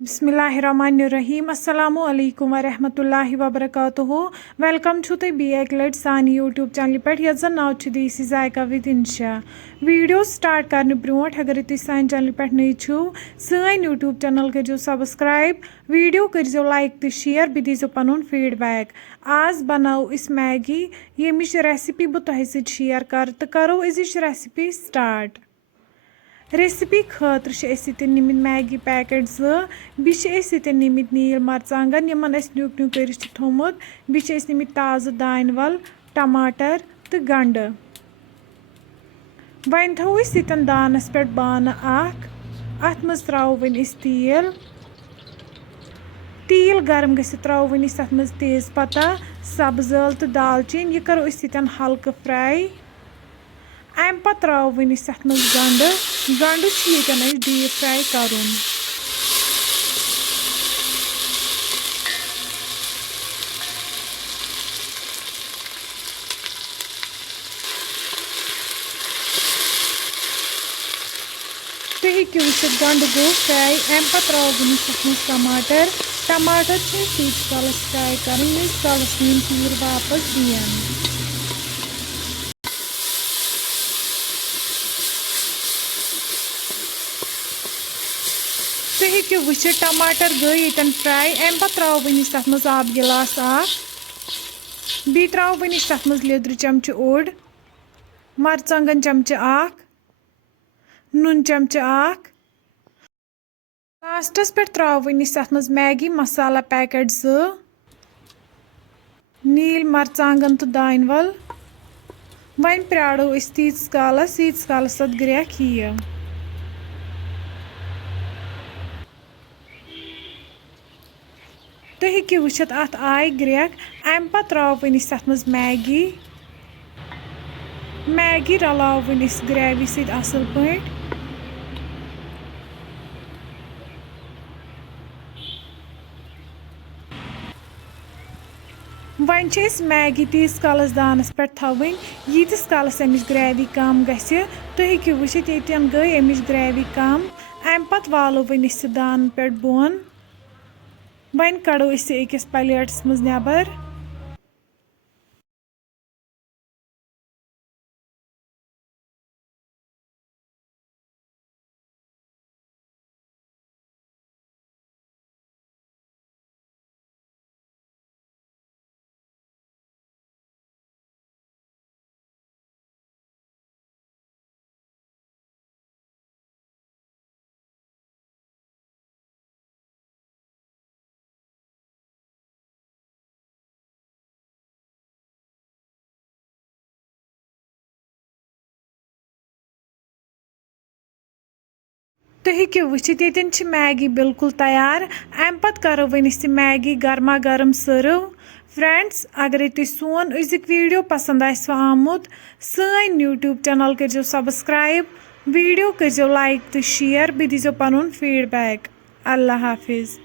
बिस्मिल्लाहिर्रहमानिर्रहीम अस्सलामु अलैकुम वरहमतुल्लाहि वबरकातुहू वेलकम छु तुम एक लट सान यूट्यूब चैनल पे यथ जन नाव देसी जायका विद इंशा वीडियो स्टार्ट करने ब्रोट अगर तुम सान चैनल पे नई छो सान यूट्यूब चैनल करो सब्सक्राइब वीडियो करो लाइक तो शेयर बे दीजो पन फीडबैक आज बनाओ इस मैगी यमिच रेसिपी बह तुह शेयर कर तो करो अजिच रेसिपी स्टार्ट रेसिपी खतर निमित मैगी पैकेट ज़ निमित नील मरचांगन यमन न्यूक न्यूक कर थोमुत निमित ताज़ दान वल टमाटर तो गंड वन थो यतन दानस पे बान अत मज त्रो वन तेल तेल गर्म गि त्रो वन तथ मज तेज पत्ता सब्ज ٲl तो दालचीन यह करो यतन हल्क फ्राई अम पत् त्रो वन तथ मज गंड गंड यतन डीप फ्राई कर तुम हेकि वुचित गंड गो फ्राई अम पत् त्रो वन तथ मज टमाटर टमाटर तीस कालस फ्राई कर कालस तीर वापस दिन तुम हेकि वुचित टमाटर गई यतन फ्राई अम पत् त्रो वन तथ मज आब गिलास बी त्रो वन तथ मज लिद्र चमच ओड़ मरचांगन चमच नून चमच लास्टस पे त्रो वन तथ मज मैगी मसाला पैकेट नील मरचांगन तो दान वल वन प्राड़ो तीस कालस तथ ग्रेख यह तुम हेकि वुचित अत आय ग्रेख अम पत् त्रो वन तथ मज मैगी रलाव वन ग्रेवी सत असल पे वन मैगी तीस कालस दानस पे थवन यीतिस कालस अमिच ग्रेवी कम गि तुम हेकि वुचित यतन गई अमिच ग्रेवी कम अम पत् वालो वन दान पे बोन वन कड़ो अकिस प्लेट्स मज नेबर तुम हेकि वुचित यतन मैगी बिल्कुल तैयार अम पत् करो वन मैगी गर्मा गर्म सर्व फ्रेंड्स अगर तुम सोन अजुक वीडियो पसंद आमुत सान यूट्यूब चैनल करो सब्सक्राइब वीडियो करो लाइक तो शेयर बे दीजो पन फीडबैक अल्लाह हाफिज़।